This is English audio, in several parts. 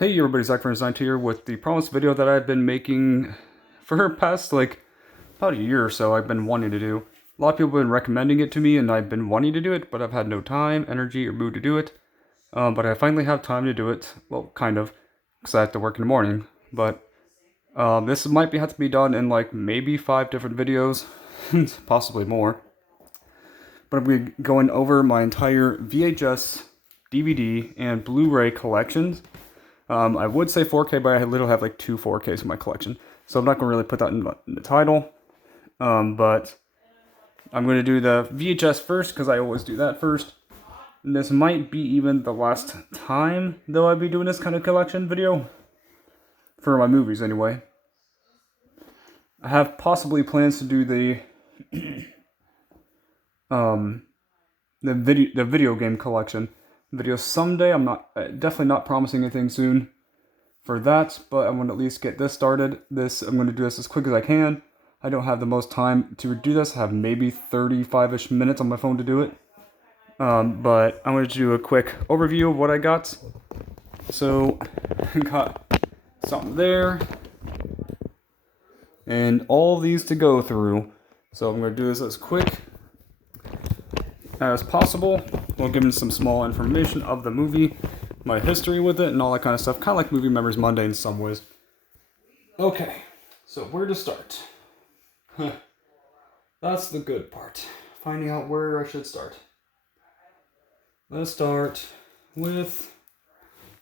Hey everybody, Zach from Design here with the promised video that I've been making for the past about a year or so. I've been wanting to do. A lot of people have been recommending it to me and I've been wanting to do it, but I've had no time, energy, or mood to do it. But I finally have time to do it. Well, kind of, because I have to work in the morning. But this might have to be done in maybe 5 different videos, possibly more. But I'm going to be going over my entire VHS, DVD, and Blu-ray collections. I would say 4K, but I literally have 2 4Ks in my collection. So I'm not going to really put that in the title. But I'm going to do the VHS first, because I always do that first. And this might be even the last time, though, I'd be doing this kind of collection video. For my movies, anyway. I have possibly plans to do the video game collection video someday. I'm definitely not promising anything soon for that, but I'm going to at least get this started. I'm going to do this as quick as I can. I don't have the most time to do this. I have maybe 35-ish minutes on my phone to do it. But I'm going to do a quick overview of what I got. So, I got something there, and all these to go through. So I'm going to do this as quick as possible. We'll give them some small information of the movie, my history with it, and all that kind of stuff. Kind of like Movie Memories Monday in some ways. Okay, so where to start? That's the good part. Finding out where I should start. Let's start with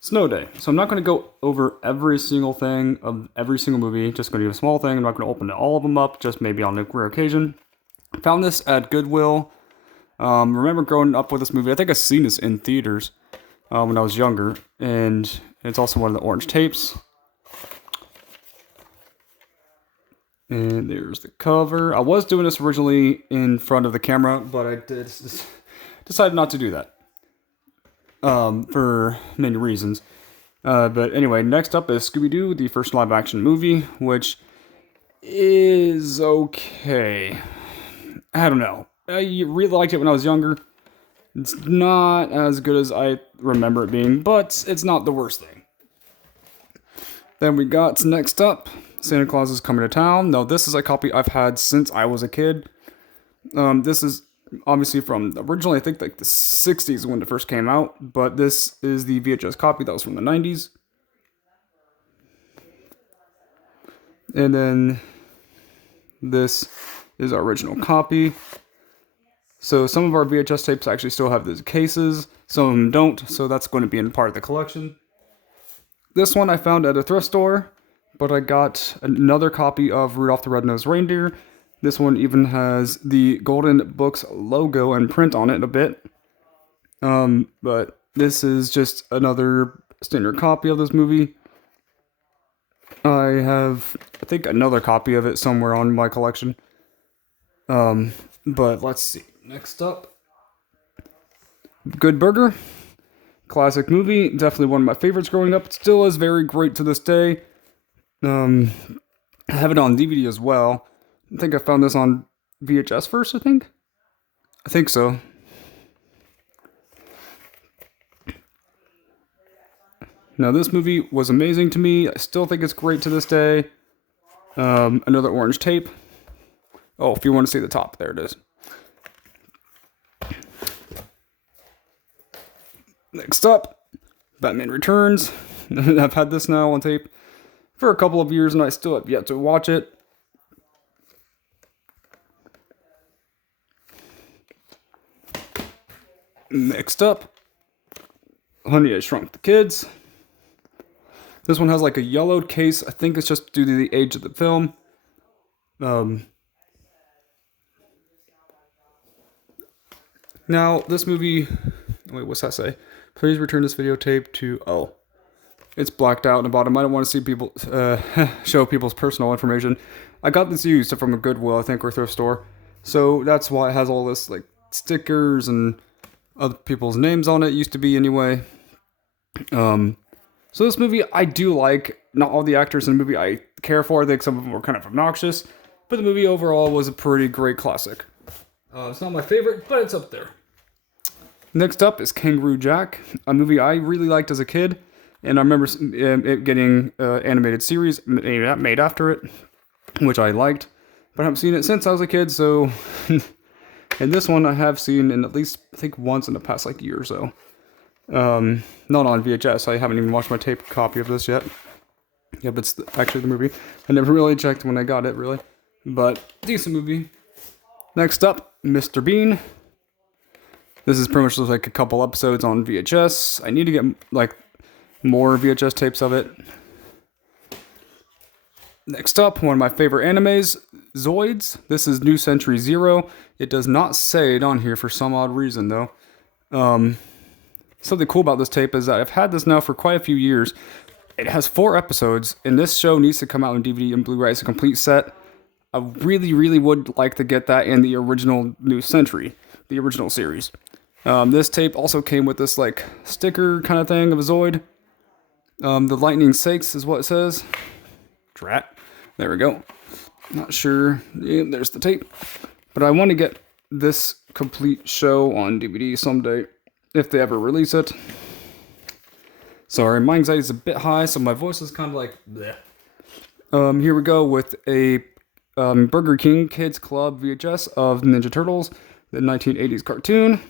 Snow Day. So I'm not going to go over every single thing of every single movie. Just going to do a small thing. I'm not going to open all of them up, just maybe on a rare occasion. Found this at Goodwill. Remember growing up with this movie. I think I've seen this in theaters when I was younger. And it's also one of the orange tapes. And there's the cover. I was doing this originally in front of the camera, but I decided not to do that. For many reasons. But anyway, next up is Scooby-Doo, the first live-action movie, which is okay. I don't know. I really liked it when I was younger. It's not as good as I remember it being, but it's not the worst thing. Then we got next up, Santa Claus is Coming to Town. Now, this is a copy I've had since I was a kid. This is obviously from originally, I think, the 60s when it first came out, but this is the VHS copy that was from the 90s. And then this is our original copy. So some of our VHS tapes actually still have these cases, some of them don't, so that's going to be in part of the collection. This one I found at a thrift store, but I got another copy of Rudolph the Red-Nosed Reindeer. This one even has the Golden Books logo and print on it a bit. But this is just another standard copy of this movie. I have, I think, another copy of it somewhere on my collection. But let's see. Next up, Good Burger. Classic movie. Definitely one of my favorites growing up. It still is very great to this day. I have it on DVD as well. I think I found this on VHS first, I think so. Now, this movie was amazing to me. I still think it's great to this day. Another orange tape. Oh, if you want to see the top, there it is. Next up, Batman Returns. I've had this now on tape for a couple of years, and I still have yet to watch it. Next up, Honey, I Shrunk the Kids. This one has a yellowed case. I think it's just due to the age of the film. Now, this movie... Wait, what's that say? Please return this videotape to... Oh. It's blacked out in the bottom. I don't want to see people... show people's personal information. I got this used from a Goodwill, I think, or thrift store. So, that's why it has all this, stickers and other people's names on it. Used to be, anyway. So this movie, I do like. Not all the actors in the movie I care for. I think some of them were kind of obnoxious. But the movie overall was a pretty great classic. It's not my favorite, but it's up there. Next up is Kangaroo Jack, a movie I really liked as a kid. And I remember it getting animated series made after it, which I liked, but I haven't seen it since I was a kid. So, and this one I have seen in at least I think once in the past like year or so. Not on VHS. I haven't even watched my tape copy of this yet. Yep, it's actually the movie. I never really checked when I got it, really. But, decent movie. Next up, Mr. Bean. This is pretty much just like a couple episodes on VHS. I need to get, like, more VHS tapes of it. Next up, one of my favorite animes, Zoids. This is New Century Zero. It does not say it on here for some odd reason, though. Something cool about this tape is that I've had this now for quite a few years. It has 4 episodes, and this show needs to come out on DVD and Blu-ray as a complete set. I really, really would like to get that in the original New Century, the original series. This tape also came with this, like, sticker kind of thing of a Zoid. The Lightning Sakes is what it says. Drat. There we go. Not sure. Yeah, there's the tape. But I want to get this complete show on DVD someday, if they ever release it. Sorry, my anxiety is a bit high, so my voice is kind of like bleh. Here we go with a Burger King Kids Club VHS of Ninja Turtles, the 1980s cartoon.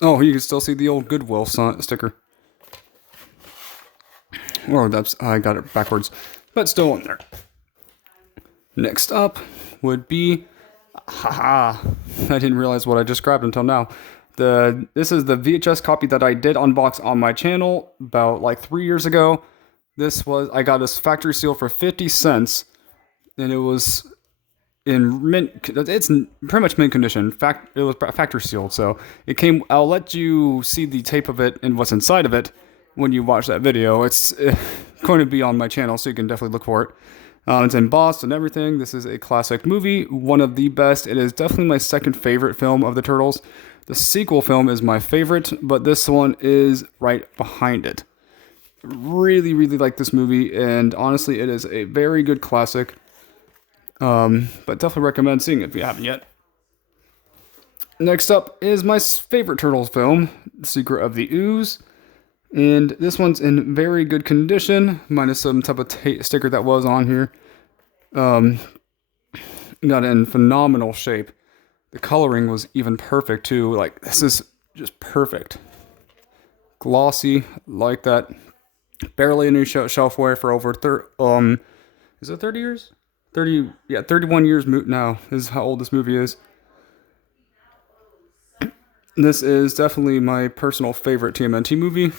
Oh, you can still see the old Goodwill sticker. Or I got it backwards, but still on there. Next up would be, I didn't realize what I just grabbed until now. This is the VHS copy that I did unbox on my channel about like 3 years ago. I got this factory seal for 50 cents, and it was in mint. It's pretty much mint condition. It was factory sealed, so it came. I'll let you see the tape of it and what's inside of it when you watch that video. It's going to be on my channel, so you can definitely look for it. It's embossed and everything. This is a classic movie, one of the best. It is definitely my second favorite film of the Turtles. The sequel film is my favorite, but this one is right behind it. Really, really like this movie, and honestly, it is a very good classic. But definitely recommend seeing it if you haven't yet. Next up is my favorite Turtles film, The Secret of the Ooze. And this one's in very good condition, minus some type of sticker that was on here. Got it in phenomenal shape. The coloring was even perfect too. Like, this is just perfect. Glossy, like that. Barely any shelf wear for over is it 30 years? 31 years now is how old this movie is. This is definitely my personal favorite TMNT movie.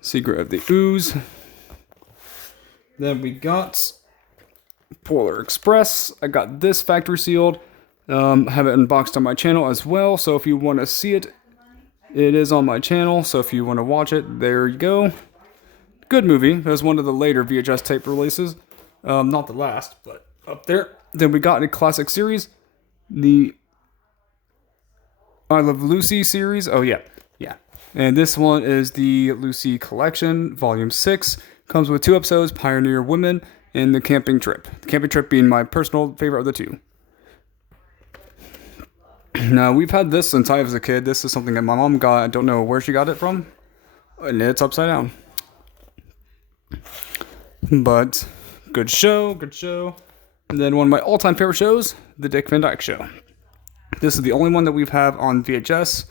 Secret of the Ooze. Then we got Polar Express. I got this factory sealed. Have it unboxed on my channel as well. So if you want to see it, it is on my channel. So if you want to watch it, there you go. Good movie. It was one of the later VHS tape releases. Not the last, but up there. Then we got a classic series. The I Love Lucy series. Oh, yeah. And this one is the Lucy Collection, Volume 6. Comes with 2 episodes, Pioneer Women and The Camping Trip. The Camping Trip being my personal favorite of the 2. Now, we've had this since I was a kid. This is something that my mom got. I don't know where she got it from. And it's upside down. But, good show. And then one of my all-time favorite shows, The Dick Van Dyke Show. This is the only one that we've had on VHS.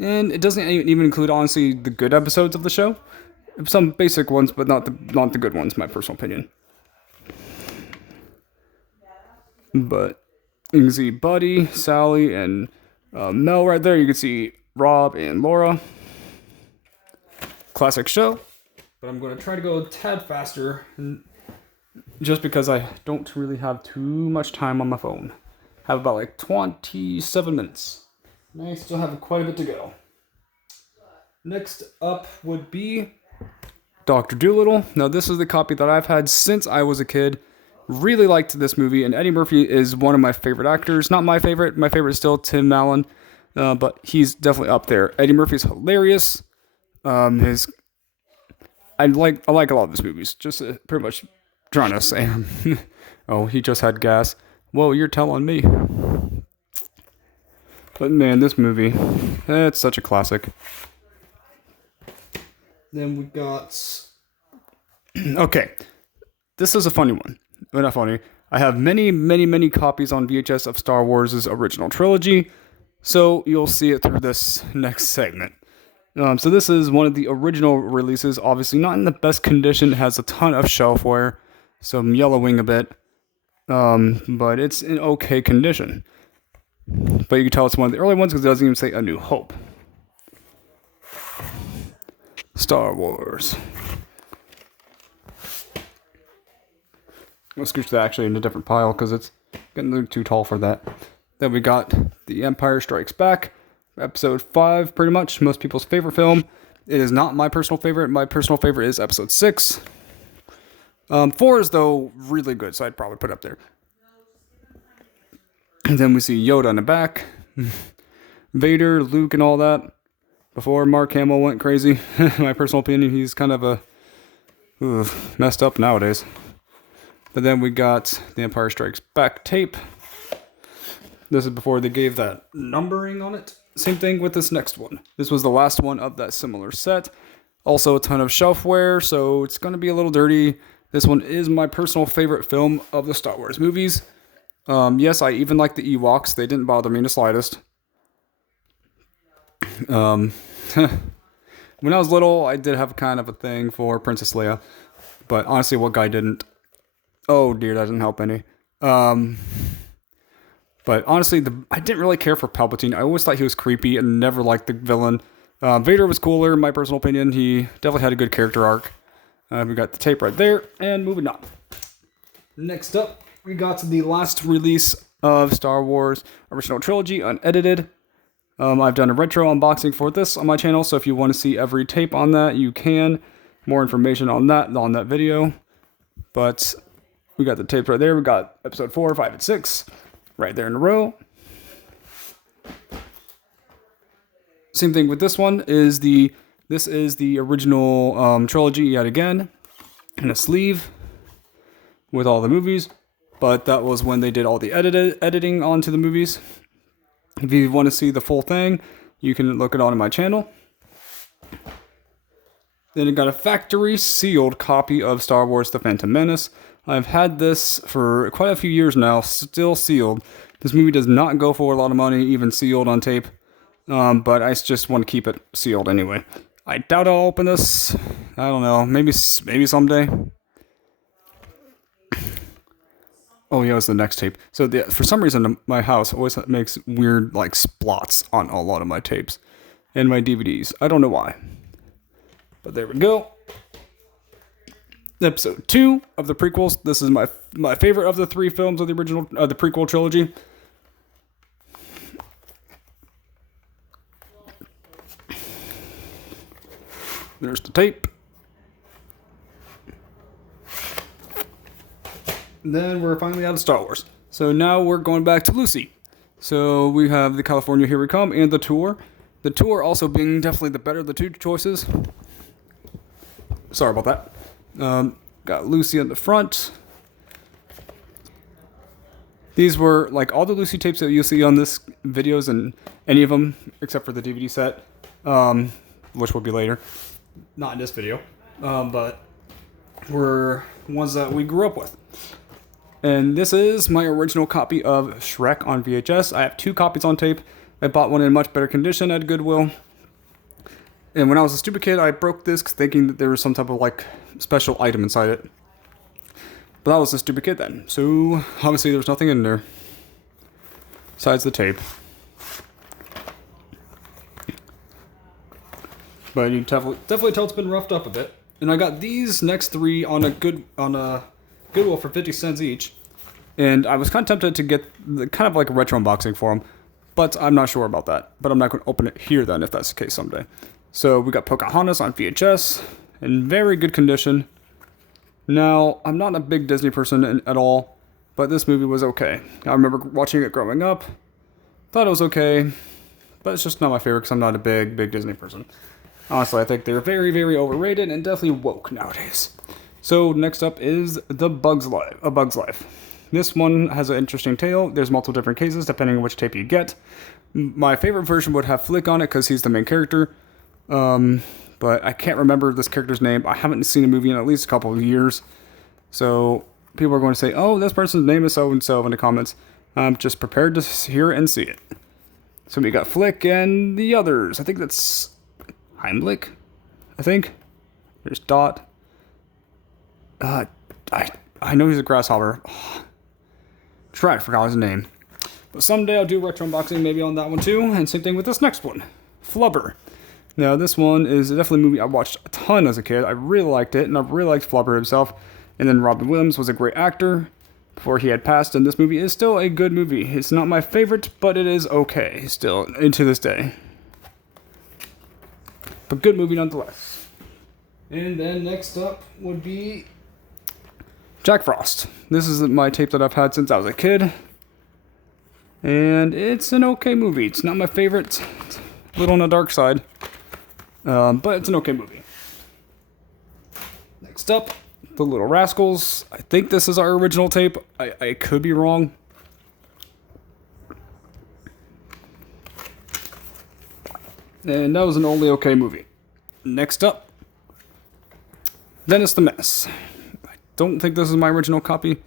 And it doesn't even include, honestly, the good episodes of the show. Some basic ones, but not the good ones, my personal opinion. But you can see Buddy, Sally, and Mel right there. You can see Rob and Laura. Classic show. But I'm going to try to go a tad faster, just because I don't really have too much time on my phone. Have about like 27 minutes. I still have quite a bit to go. Next up would be Dr. Dolittle. Now, this is the copy that I've had since I was a kid. Really liked this movie, and Eddie Murphy is one of my favorite actors. Not my favorite. My favorite is still Tim Allen, but he's definitely up there. Eddie Murphy's hilarious. I like a lot of his movies. Just pretty much trying to say, oh, he just had gas. Whoa, you're telling me. But man, this movie, it's such a classic. Then we got... Okay, this is a funny one. Well, not funny. I have many copies on VHS of Star Wars' original trilogy, so you'll see it through this next segment. So this is one of the original releases, obviously not in the best condition. It has a ton of shelf wear, some yellowing a bit, but it's in okay condition. But you can tell it's one of the early ones because it doesn't even say A New Hope. Star Wars. I'll scooch that actually in a different pile because it's getting too tall for that. Then we got The Empire Strikes Back, episode 5, pretty much most people's favorite film. It is not my personal favorite. My personal favorite is episode 6. 4 is, though, really good, so I'd probably put it up there. And then we see Yoda in the back, Vader, Luke, and all that. Before Mark Hamill went crazy. My personal opinion, he's kind of messed up nowadays. But then we got The Empire Strikes Back tape. This is before they gave that numbering on it. Same thing with this next one. This was the last one of that similar set. Also a ton of shelf wear, so it's going to be a little dirty. This one is my personal favorite film of the Star Wars movies. Yes, I even like the Ewoks. They didn't bother me in the slightest. When I was little, I did have kind of a thing for Princess Leia. But honestly, what guy didn't? Oh dear, that didn't help any. But honestly, I didn't really care for Palpatine. I always thought he was creepy and never liked the villain. Vader was cooler, in my personal opinion. He definitely had a good character arc. We got the tape right there, and moving on. Next up, we got the last release of Star Wars Original Trilogy, unedited. I've done a retro unboxing for this on my channel, so if you want to see every tape on that, you can. More information on that video. But we got the tapes right there. We got episode 4, 5, and 6 right there in a row. Same thing with this one. This is the original trilogy yet again, in a sleeve with all the movies. But that was when they did all the editing onto the movies. If you want to see the full thing, you can look it on my channel. Then I got a factory sealed copy of Star Wars The Phantom Menace. I've had this for quite a few years now, still sealed. This movie does not go for a lot of money, even sealed on tape. But I just want to keep it sealed anyway. I doubt I'll open this. I don't know. Maybe someday. Oh yeah, it's the next tape. So for some reason, my house always makes weird like splots on a lot of my tapes and my DVDs. I don't know why. But there we go. Episode 2 of the prequels. This is my favorite of the 3 films of the original, the prequel trilogy. There's the tape. Then we're finally out of Star Wars. So now we're going back to Lucy. So we have the California Here We Come and the tour. The tour also being definitely the better of the two choices. Sorry about that. Got Lucy on the front. These were like all the Lucy tapes that you'll see on this videos, and any of them except for the DVD set, which will be later, not in this video, but were ones that we grew up with. And this is my original copy of Shrek on VHS. I have 2 copies on tape. I bought one in much better condition at Goodwill. And when I was a stupid kid, I broke this thinking that there was some type of like special item inside it. But I was a stupid kid then. So obviously there was nothing in there besides the tape. But you definitely tell it's been roughed up a bit. And I got these next 3 on a Goodwill for 50 cents each. And I was kind of tempted to get kind of like a retro unboxing for them. But I'm not sure about that. But I'm not going to open it here then if that's the case someday. So we got Pocahontas on VHS in very good condition. Now, I'm not a big Disney person at all, but this movie was okay. I remember watching it growing up. Thought it was okay, but it's just not my favorite because I'm not a big Disney person. Honestly, I think they're very, very overrated and definitely woke nowadays. So next up is A Bug's Life. This one has an interesting tale. There's multiple different cases depending on which tape you get. My favorite version would have Flick on it because he's the main character. But I can't remember this character's name. I haven't seen a movie in at least a couple of years. So people are going to say, oh, this person's name is so-and-so in the comments. I'm just prepared to hear it and see it. So we got Flick and the others. I think that's Heimlich, I think. There's Dot. I know he's a grasshopper. I forgot his name. But someday I'll do retro unboxing maybe on that one too. And same thing with this next one. Flubber. Now this one is definitely a movie I watched a ton as a kid. I really liked it, and I really liked Flubber himself. And then Robin Williams was a great actor before he had passed, and this movie is still a good movie. It's not my favorite, but it is okay still into this day. But good movie nonetheless. And then next up would be Jack Frost. This is my tape that I've had since I was a kid. And it's an okay movie. It's not my favorite. It's a little on the dark side. But it's an okay movie. Next up, The Little Rascals. I think this is our original tape. I could be wrong. And that was an only okay movie. Next up, Dennis the Menace. I don't think this is my original copy.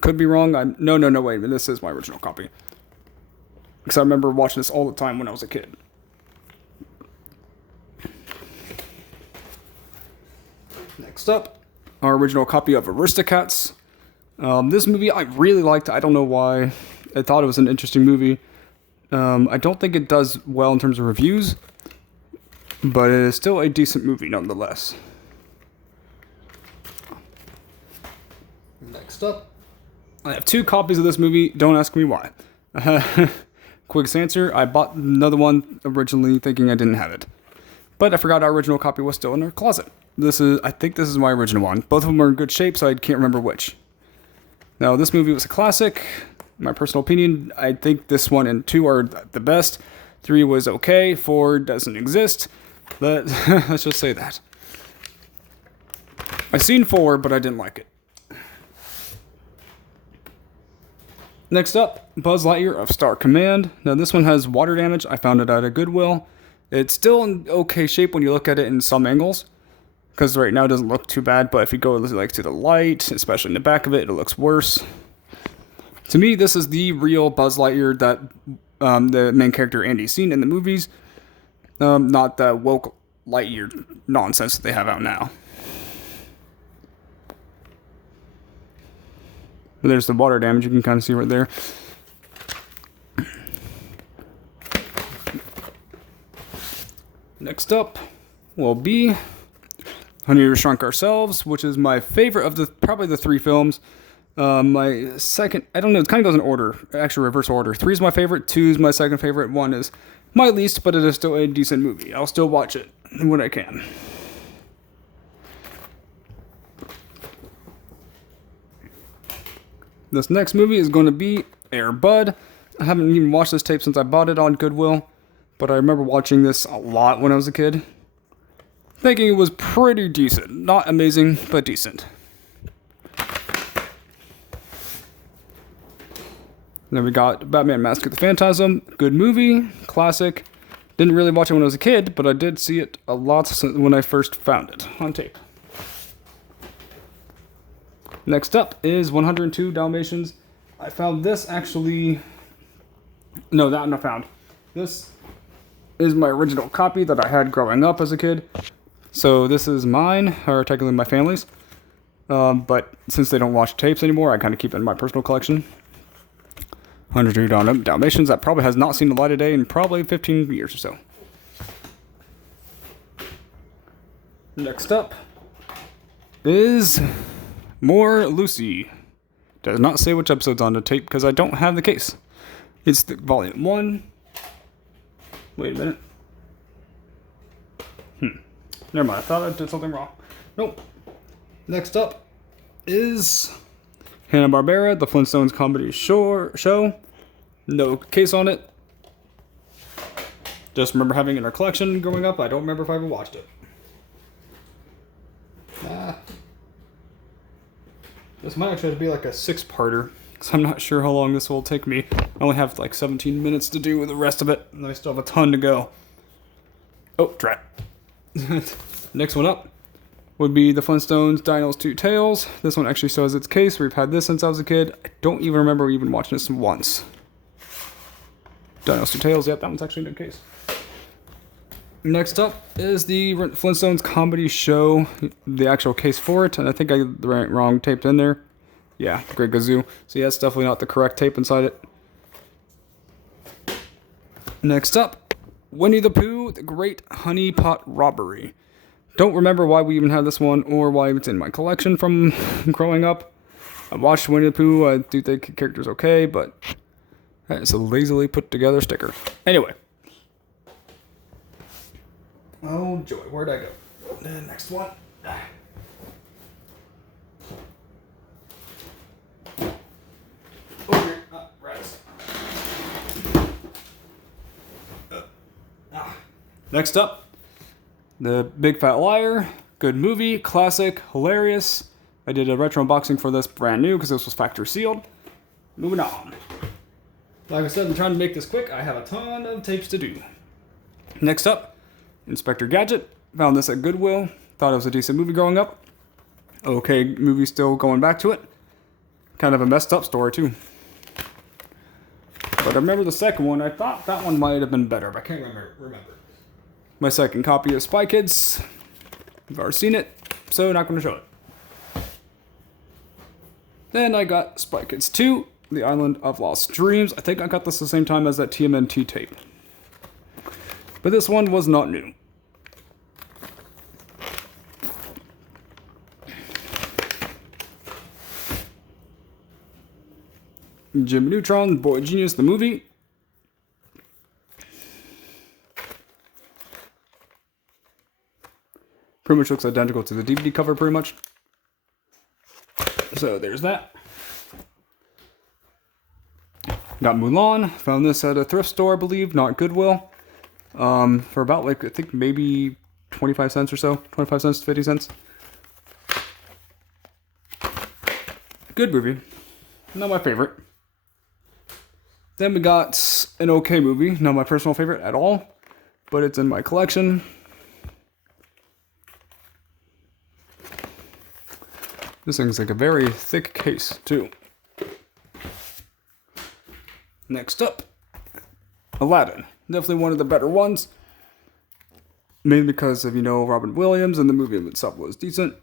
Could be wrong. No, wait. This is my original copy. Because I remember watching this all the time when I was a kid. Next up, our original copy of Aristocats. This movie I really liked. I don't know why. I thought it was an interesting movie. I don't think it does well in terms of reviews, but it is still a decent movie nonetheless. Next up, I have 2 copies of this movie. Don't ask me why. Quick answer, I bought another one originally thinking I didn't have it. But I forgot our original copy was still in our closet. I think this is my original one. Both of them are in good shape, so I can't remember which. Now, this movie was a classic. In my personal opinion, I think this 1 and 2 are the best. 3 was okay. 4 doesn't exist. But let's just say that. I've seen 4, but I didn't like it. Next up, Buzz Lightyear of Star Command. Now, this one has water damage. I found it at a Goodwill. It's still in okay shape when you look at it in some angles. Because right now it doesn't look too bad, but if you go like to the light, especially in the back of it, it looks worse. To me, this is the real Buzz Lightyear that the main character Andy's seen in the movies. Not the woke Lightyear nonsense that they have out now. But there's the water damage, you can kind of see right there. Next up will be Honey, We Shrunk Ourselves, which is my favorite of probably the 3 films. My second, I don't know, it kind of goes in order, actually reverse order. 3 is my favorite, 2 is my second favorite, 1 is my least, but it is still a decent movie. I'll still watch it when I can. This next movie is going to be Air Bud. I haven't even watched this tape since I bought it on Goodwill, but I remember watching this a lot when I was a kid. Thinking it was pretty decent. Not amazing, but decent. Then we got Batman Mask of the Phantasm. Good movie. Classic. Didn't really watch it when I was a kid, but I did see it a lot when I first found it on tape. Next up is 102 Dalmatians. I found this actually... No, that one I found. This is my original copy that I had growing up as a kid. So this is mine, or technically my family's. But since they don't watch tapes anymore, I kind of keep it in my personal collection. 102 Dalmatians, that probably has not seen the light of day in probably 15 years or so. Next up is more Lucy. Does not say which episode's on the tape because I don't have the case. It's the volume 1. Wait a minute. Never mind, I thought I did something wrong. Nope. Next up is Hanna-Barbera, the Flintstones comedy show. No case on it. Just remember having it in our collection growing up. I don't remember if I ever watched it. This might actually be like a 6-parter. because I'm not sure how long this will take me. I only have like 17 minutes to do with the rest of it, and I still have a ton to go. Oh, drat. Next one up would be the Flintstones Dino's Two Tails. This one actually still has its case. We've had this since I was a kid. I don't even remember even watching this once. Dino's Two Tails, yep, that one's actually in the case. Next up is the Flintstones comedy show, the actual case for it, and I think I got the wrong taped in there. Yeah, Great Gazoo. So yeah, it's definitely not the correct tape inside it. Next up, Winnie the Pooh, The Great Honey Pot Robbery. Don't remember why we even had this one or why it's in my collection from growing up. I watched Winnie the Pooh. I do think the character's okay, but it's a lazily put together sticker. Anyway. Oh joy, where'd I go? The next one. Over here. Rats. Next up. The Big Fat Liar, good movie, classic, hilarious. I did a retro unboxing for this brand new because this was factory sealed. Moving on. Like I said, I'm trying to make this quick. I have a ton of tapes to do. Next up, Inspector Gadget. Found this at Goodwill. Thought it was a decent movie growing up. Okay, movie still going back to it. Kind of a messed up story too. But I remember the second one. I thought that one might have been better, but I can't remember. My second copy of Spy Kids. I've already seen it, so not going to show it. Then I got Spy Kids 2, The Island of Lost Dreams. I think I got this the same time as that TMNT tape. But this one was not new. Jimmy Neutron, Boy Genius, the movie. Pretty much looks identical to the DVD cover, pretty much. So there's that. Got Mulan. Found this at a thrift store, I believe, not Goodwill. For about, like, I think maybe 25 cents or so. 25 cents to 50 cents. Good movie. Not my favorite. Then we got an okay movie. Not my personal favorite at all, but it's in my collection. This thing's like a very thick case, too. Next up, Aladdin. Definitely one of the better ones. Mainly because of, Robin Williams, and the movie itself was decent.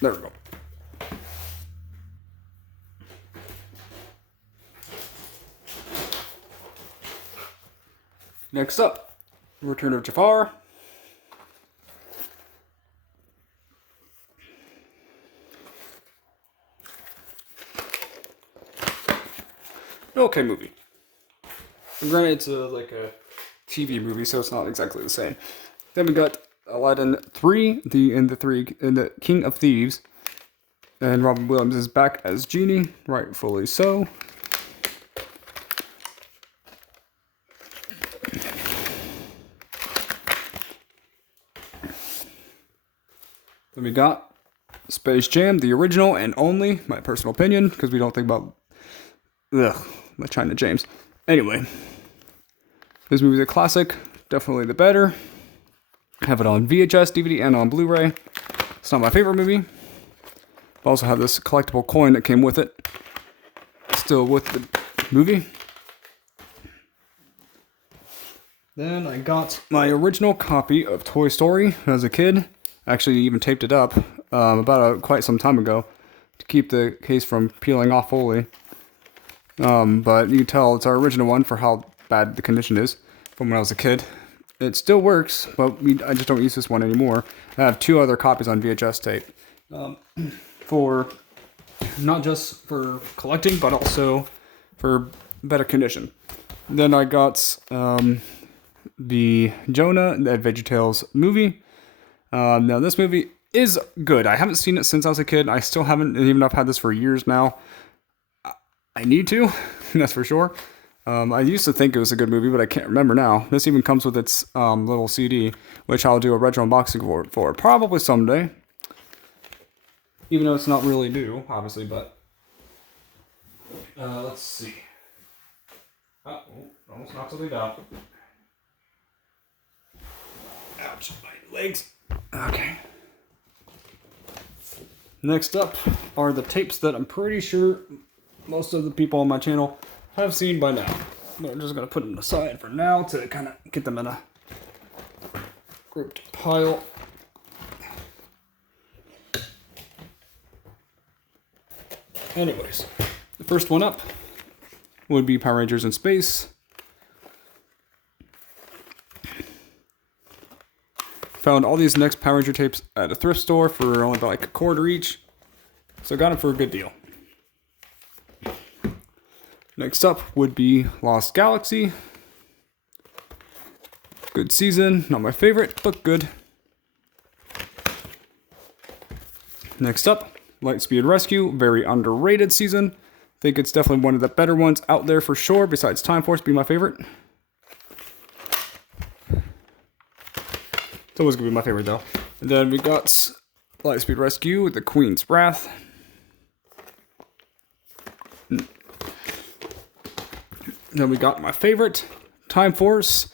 There we go. Next up, Return of Jafar. Okay movie. Granted, it's like a TV movie, so it's not exactly the same. Then we got Aladdin 3, the King of Thieves, and Robin Williams is back as Genie, rightfully so. Then we got Space Jam, the original and only, my personal opinion, because we don't think about China James. Anyway, this movie's a classic, definitely the better. I have it on VHS, DVD, and on Blu-ray. It's not my favorite movie. I also have this collectible coin that came with it. Still with the movie. Then I got my original copy of Toy Story as a kid. I actually even taped it up quite some time ago to keep the case from peeling off fully. But you can tell it's our original one for how bad the condition is from when I was a kid. It still works, but I just don't use this one anymore. I have 2 other copies on VHS tape. For not just for collecting, but also for better condition. Then I got the Jonah, the VeggieTales movie. Now this movie is good. I haven't seen it since I was a kid. I still haven't, even though I've had this for years now. I need to, that's for sure. I used to think it was a good movie, but I can't remember now. This even comes with its little CD, which I'll do a retro unboxing for probably someday. Even though it's not really new, obviously, but... let's see. Oh, almost knocked something down. Ouch, my legs. Okay. Next up are the tapes that I'm pretty sure most of the people on my channel have seen by now. But I'm just going to put them aside for now to kind of get them in a grouped pile. Anyways, the first one up would be Power Rangers in Space. Found all these next Power Ranger tapes at a thrift store for only about like $1 each. So got them for a good deal. Next up would be Lost Galaxy. Good season, not my favorite, but good. Next up, Lightspeed Rescue, very underrated season. Think it's definitely one of the better ones out there for sure, besides Time Force being my favorite. It's always gonna be my favorite though. And then we got Lightspeed Rescue with the Queen's Wrath. Then we got my favorite, Time Force.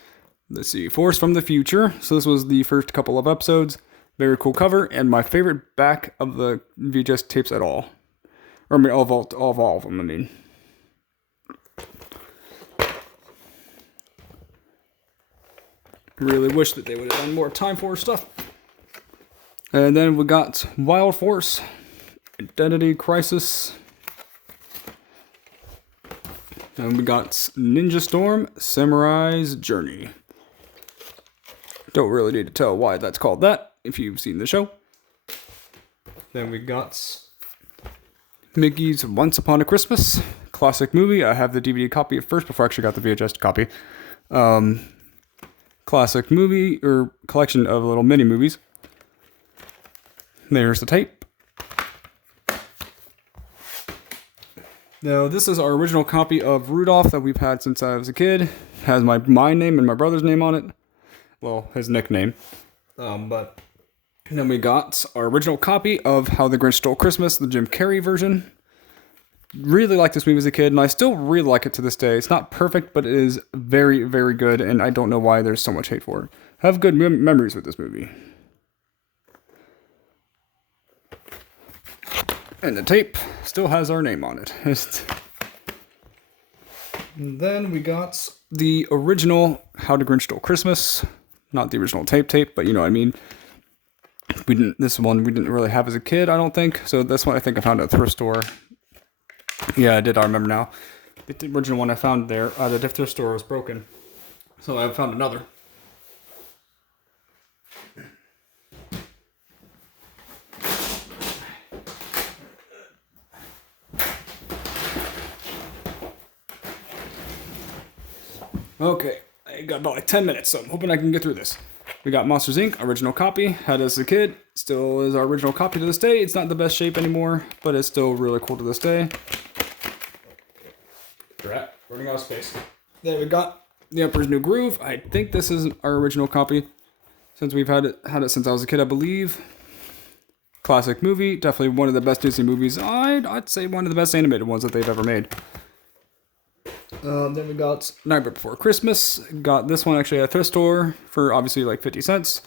Let's see, Force from the Future. So this was the first couple of episodes. Very cool cover, and my favorite back of the VHS tapes at all. Or I mean, all of them, I mean. Really wish that they would have done more Time Force stuff. And then we got Wild Force, Identity Crisis. And we got Ninja Storm, Samurai's Journey. Don't really need to tell why that's called that, if you've seen the show. Then we got Mickey's Once Upon a Christmas, classic movie. I have the DVD copy at first before I actually got the VHS copy. Classic movie, or collection of little mini movies. There's the tape. Now, this is our original copy of Rudolph that we've had since I was a kid. It has my name and my brother's name on it. Well, his nickname. But then we got our original copy of How the Grinch Stole Christmas, the Jim Carrey version. Really liked this movie as a kid, and I still really like it to this day. It's not perfect, but it is very, very good, and I don't know why there's so much hate for it. I have good memories with this movie. And the tape still has our name on it. And then we got the original How the Grinch Stole Christmas. Not the original tape, but you know what I mean. This one we didn't really have as a kid, I don't think. So this one I think I found at a thrift store. Yeah, I did. I remember now. The original one I found there at a thrift store was broken. So I found another. Okay, I got about like 10 minutes, so I'm hoping I can get through this. We got Monsters Inc., original copy, had it as a kid, still is our original copy to this day. It's not the best shape anymore, but it's still really cool to this day. Rat, running out of space. Then we got The Emperor's New Groove. I think this is our original copy, since we've had it since I was a kid, I believe. Classic movie, definitely one of the best Disney movies. I'd say one of the best animated ones that they've ever made. Then we got Nightmare Before Christmas. Got this one actually at a thrift store for obviously like 50 cents.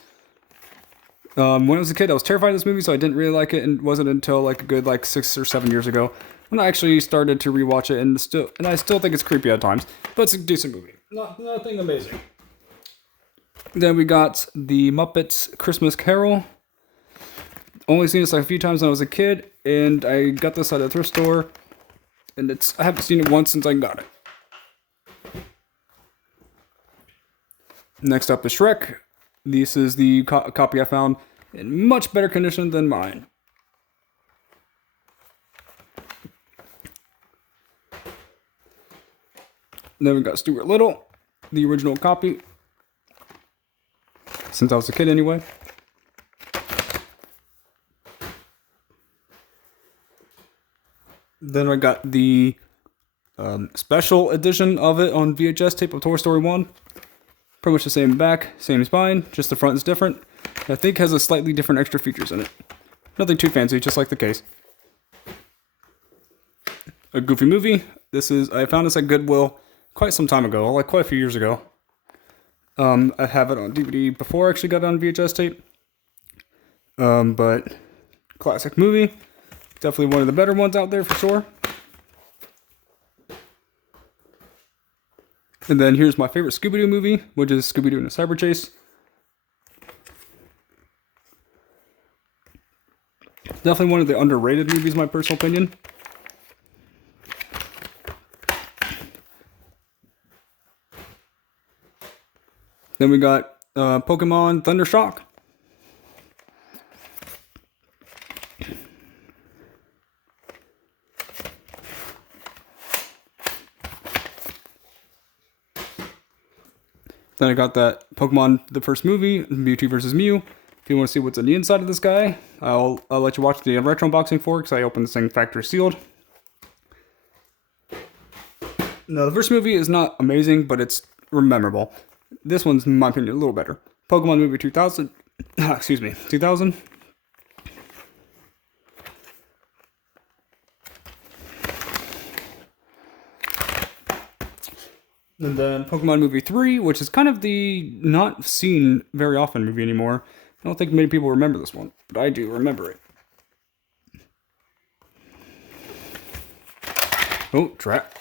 When I was a kid, I was terrified of this movie, so I didn't really like it, and it wasn't until like a good like 6 or 7 years ago when I actually started to rewatch it, and I still think it's creepy at times, but it's a decent movie. Nothing amazing. Then we got the Muppets Christmas Carol. Only seen this like a few times when I was a kid, and I got this at a thrift store, and I haven't seen it once since I got it. Next up is Shrek. This is the copy I found in much better condition than mine. Then we got Stuart Little, the original copy, since I was a kid anyway. Then I got the special edition of it on VHS tape of Toy Story 1. Pretty much the same back, same spine, just the front is different. I think has a slightly different extra features in it. Nothing too fancy, just like the case. A Goofy movie. I found this at Goodwill quite some time ago, like quite a few years ago. I have it on DVD before I actually got it on VHS tape. But classic movie. Definitely one of the better ones out there for sure. And then here's my favorite Scooby-Doo movie, which is Scooby-Doo and a Cyber Chase. Definitely one of the underrated movies, in my personal opinion. Then we got Pokemon Thundershock. Then I got that Pokemon, the first movie, Mewtwo vs. Mew. If you want to see what's on the inside of this guy, I'll let you watch the retro unboxing for it, because I opened this thing factory sealed. Now, the first movie is not amazing, but it's memorable. This one's, in my opinion, a little better. Pokemon movie 2000. Excuse me, 2000. And then Pokemon movie 3, which is kind of the not seen very often movie anymore. I don't think many people remember this one, but I do remember it. Oh, trap.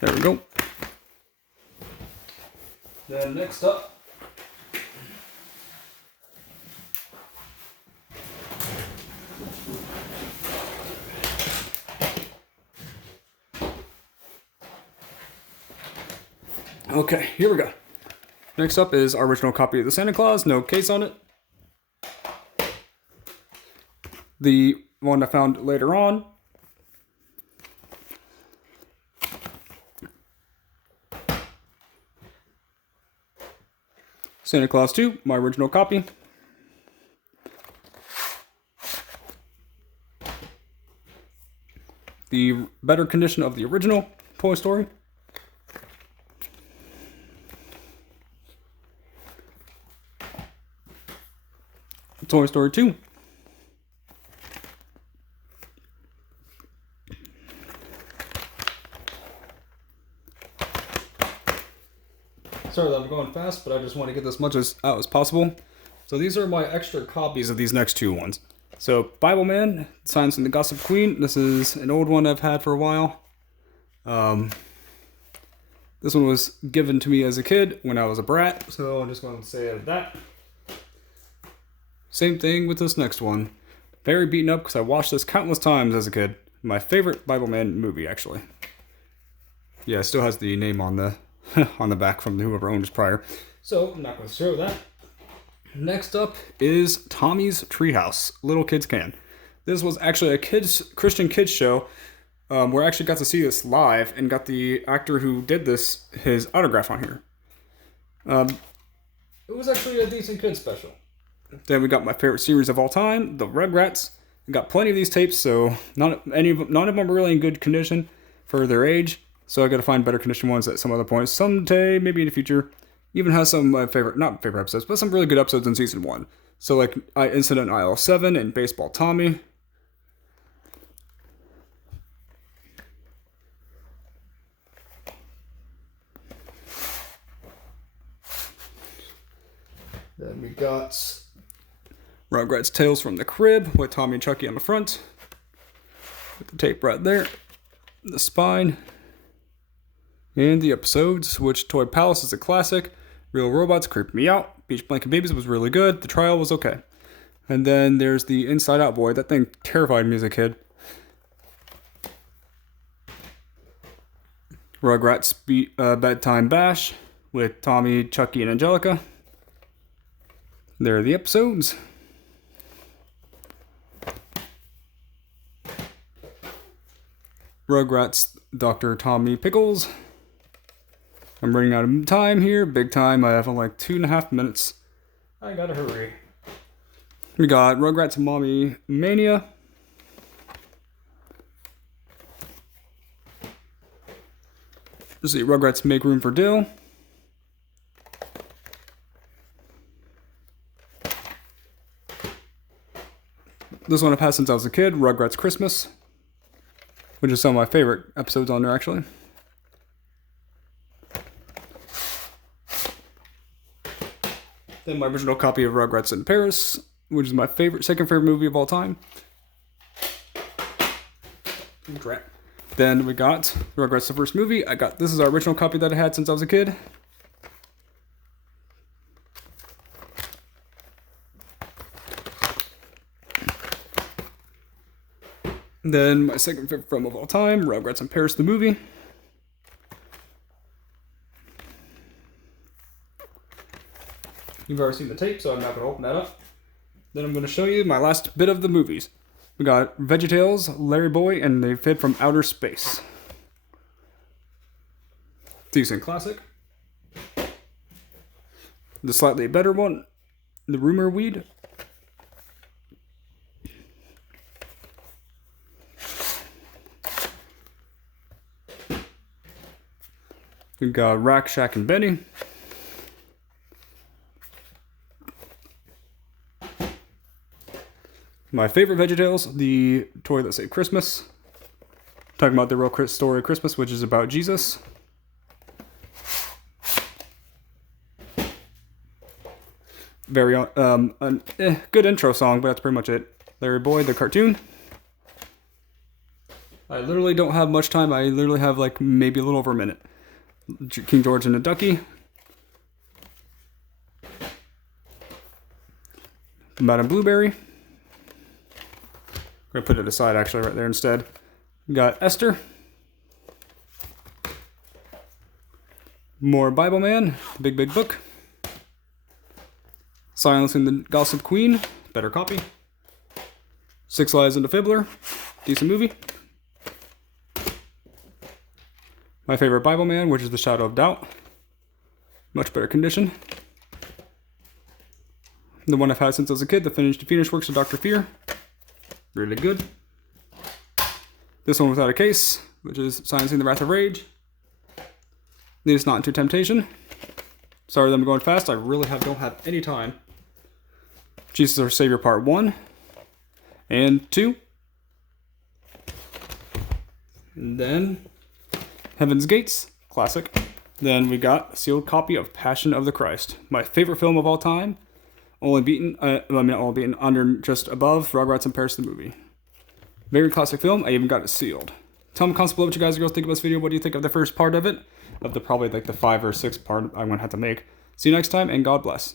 There we go. Then next up, okay, here we go. Next up is our original copy of the Santa Claus, no case on it. The one I found later on. Santa Claus 2, my original copy. The better condition of the original Toy Story. Toy Story 2. Sorry that I'm going fast, but I just want to get this much out as possible. So these are my extra copies of these next two ones. So Bible Man, Science and the Gossip Queen. This is an old one I've had for a while. This one was given to me as a kid when I was a brat, so I'm just going to say that. Same thing with this next one. Very beaten up because I watched this countless times as a kid. My favorite Bible Man movie, actually. Yeah, it still has the name on the on the back from whoever owned it prior. So I'm not going to show that. Next up is Tommy's Treehouse. Little Kids Can. This was actually a Christian kids show where I actually got to see this live and got the actor who did this his autograph on here. It was actually a decent kids special. Then we got my favorite series of all time, the Rugrats. I got plenty of these tapes, so none of them are really in good condition for their age. So I got to find better condition ones at some other point someday, maybe in the future. Even has some not favorite episodes, but some really good episodes in season 1. So like Incident Aisle 7 and Baseball Tommy. Then we got Rugrats Tales from the Crib with Tommy and Chucky on the front. With the tape right there. The spine. And the episodes, which Toy Palace is a classic. Real Robots creeped me out. Beach Blanket Babies was really good. The Trial was okay. And then there's the Inside Out Boy. That thing terrified me as a kid. Rugrats Bedtime Bash with Tommy, Chucky, and Angelica. There are the episodes. Rugrats Dr. Tommy Pickles. I'm running out of time here, big time. I have like 2.5 minutes. I gotta hurry. We got Rugrats Mommy Mania. Let's see, Rugrats Make Room for Dill. This one I've had since I was a kid, Rugrats Christmas, which is some of my favorite episodes on there, actually. Then my original copy of Rugrats in Paris, which is my second favorite movie of all time. Then we got Rugrats the first movie. This is our original copy that I had since I was a kid. Then my second favorite film of all time, Rugrats in Paris the movie. You've already seen the tape, so I'm not going to open that up. Then I'm going to show you my last bit of the movies. We got VeggieTales, Larry Boy, and They Fed from Outer Space. Decent classic. The slightly better one, The Rumor Weed. We got Rack, Shack, and Benny. My favorite VeggieTales, The Toy That Saved Christmas. Talking about the real story of Christmas, which is about Jesus. Very good intro song, but that's pretty much it. Larry Boy, the cartoon. I literally don't have much time. I literally have like maybe a little over a minute. King George and the Ducky. Madame Blueberry. I'm going to put it aside actually right there instead. We got Esther. More Bible Man, Big Big Book. Silencing the Gossip Queen, better copy. Six Lives and a Fiddler, decent movie. My favorite Bible Man, which is The Shadow of Doubt. Much better condition. The one I've had since I was a kid, The Finished Works of Dr. Fear. Really good. This one without a case, which is Silencing the Wrath of Rage. Lead Us Not Into Temptation. Sorry that I'm going fast, I really don't have any time. Jesus Our Savior Part 1 and 2. And then Heaven's Gates, classic. Then we got a sealed copy of Passion of the Christ, my favorite film of all time. Only beaten, under just above Rugrats in Paris the movie. Very classic film. I even got it sealed. Tell me in the comments below what you guys and girls think of this video. What do you think of the first part of it? Of the probably like the 5 or 6 part I'm going to have to make. See you next time, and God bless.